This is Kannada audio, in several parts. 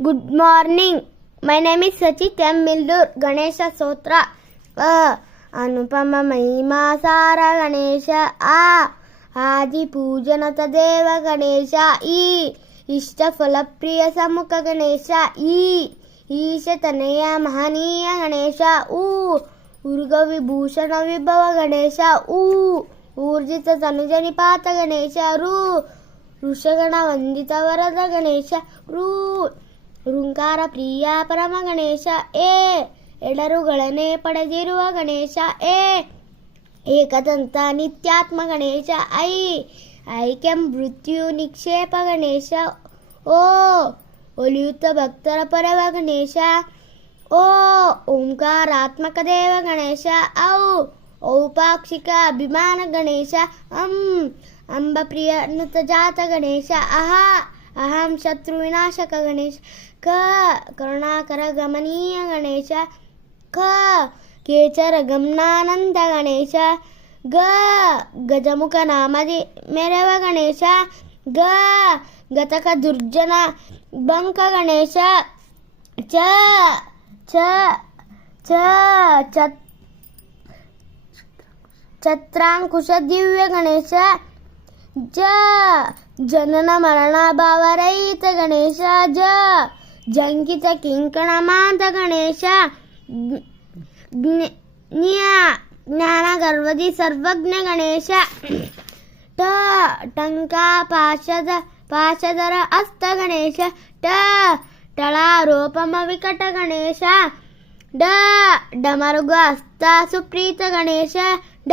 Good morning my name is Sachit M Millur Ganesha ಸ್ತೋತ್ರ ಅ ಅನುಪಮ ಮಹಿಮಾ ಸಾರ ಗಣೇಶ ಆ ಆದಿ ಪೂಜನ ತದೇವ ಗಣೇಶ ಈ ಇಷ್ಟ ಫಲಪ್ರಿಯ ಸಮ್ಮುಖ ಗಣೇಶ ಈ ಈಶ ತನಯ ಮಹನೀಯ ಗಣೇಶ ಊ ಉರ್ಗ ವಿಭೂಷಣ ವಿಭವ ಗಣೇಶ ಊ ಊರ್ಜಿತ ತನುಜ ನಿಪಾತ ಗಣೇಶ ರು ಋಷಗಣ ವಂದಿತ ವರದ ಗಣೇಶ ರೂ ಋಂಕಾರ ಪ್ರಿಯ ಪರಮ ಗಣೇಶ ಏ! ಎಡರುಗಳನೆ ಪಡೆದಿರುವ ಗಣೇಶ, ಏ! ಏಕದಂತ ನಿತ್ಯಾತ್ಮ ಗಣೇಶ, ಐ! ಐಕ್ಯ ಮೃತ್ಯು ನಿಕ್ಷೇಪ ಗಣೇಶ, ಓ! ಒಲಿಯುತ ಭಕ್ತರ ಪರವ ಗಣೇಶ, ಓ! ಓಂಕಾರಾತ್ಮಕ ದೇವ ಗಣೇಶ, ಔ! ಔಪಾಕ್ಷಿಕ ಅಭಿಮಾನ ಗಣೇಶ, ಅಂ! ಅಂಬ ಪ್ರಿಯ ಜಾತ ಗಣೇಶ ಅಹ अहं शत्रुविनाशक गणेश क करुणाकर गमनीय गणेश ख केचर गमनानंद गणेश ग गजमुख नामजे मेरव गणेश ग गतक दुर्जन बंक गणेश च च च छत्रांकुश दिव्य गणेश ज ಜನನ ಮರಣ ಭಾವರಹಿತ ಗಣೇಶ, ಜ. ಜಂಕಿತ ಕಿಂಕಣ ಮಾಂತ ಗಣೇಶ, ಜ್ಞ- ಜ್ಞ- ಜ್ಞ ಜ್ಞಾನ ಗರ್ವದಿ ಸರ್ವಜ್ಞ ಗಣೇಶ ಟ ಟಂಕ ಪಾಶದ, ಪಾಶದರ ಅಸ್ತ ಗಣೇಶ ಟ ಟಳಾರೋಪಮ ವಿಕಟ ಗಣೇಶ ಡ ಡಮರುಗ ಅಸ್ತ ಸುಪ್ರೀತ ಗಣೇಶ ಡ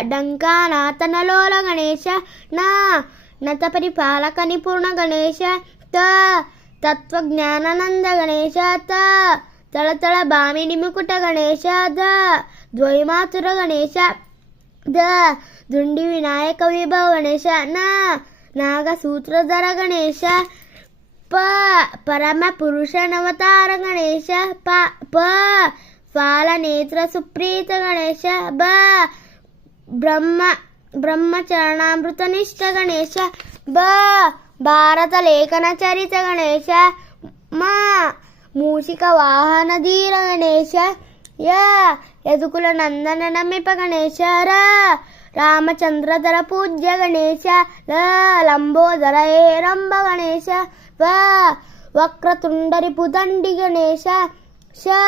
ಡಂಕಾನಾಥನ ಲೋಲ ಗಣೇಶ ನ ನತ ಪರಿಪಾಲಕ ನಿಪುಣ ಗಣೇಶ ತ ತತ್ವಜ್ಞಾನಾನಂದ ಗಣೇಶ ತ ತಳತಳ ಬಾಮಿನಿ ಮುಕುಟ ಗಣೇಶ ದ ದ್ವೈಮಾತುರ ಗಣೇಶ ದ ದುಂಡಿ ವಿನಾಯಕ ವಿಭವ ಗಣೇಶ ನ ನಾಗಸೂತ್ರಧರ ಗಣೇಶ ಪ ಪರಮ ಪುರುಷ ನವತಾರ ಗಣೇಶ ಪ ಪ ಫಾಲ ನೇತ್ರ ಸುಪ್ರೀತ ಗಣೇಶ ಬ ಬ್ರಹ್ಮ ಬ್ರಹ್ಮಚರಣಾಮೃತ ನಿಷ್ಠ ಗಣೇಶ ಬ ಭಾರತ ಲೇಖನ ಚರಿತ ಗಣೇಶ ಮ ಮೂಷಿಕ ವಾಹನ ಧೀರ ಗಣೇಶ ಯ ಯದುಕುಲ ನಂದನ ನಮಿಪ ಗಣೇಶ ರ ರಾಮಚಂದ್ರಧರ ಪೂಜ್ಯ ಗಣೇಶ ಲ ಲಂಬೋದರ ಏರಂಬ ಗಣೇಶ ವ ವಕ್ರತುಂಡರಿ ಪುದಂಡಿ ಗಣೇಶ ಶ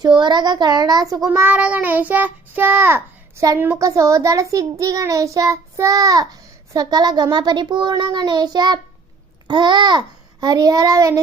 ಶೋರಗ ಕರ್ಣ ಸುಕುಮಾರ ಗಣೇಶ ಶ షణ్ముఖ సోదర సిద్ధి గణేశ స సకల గమ పరిపూర్ణ గణేశ హరిహర వెన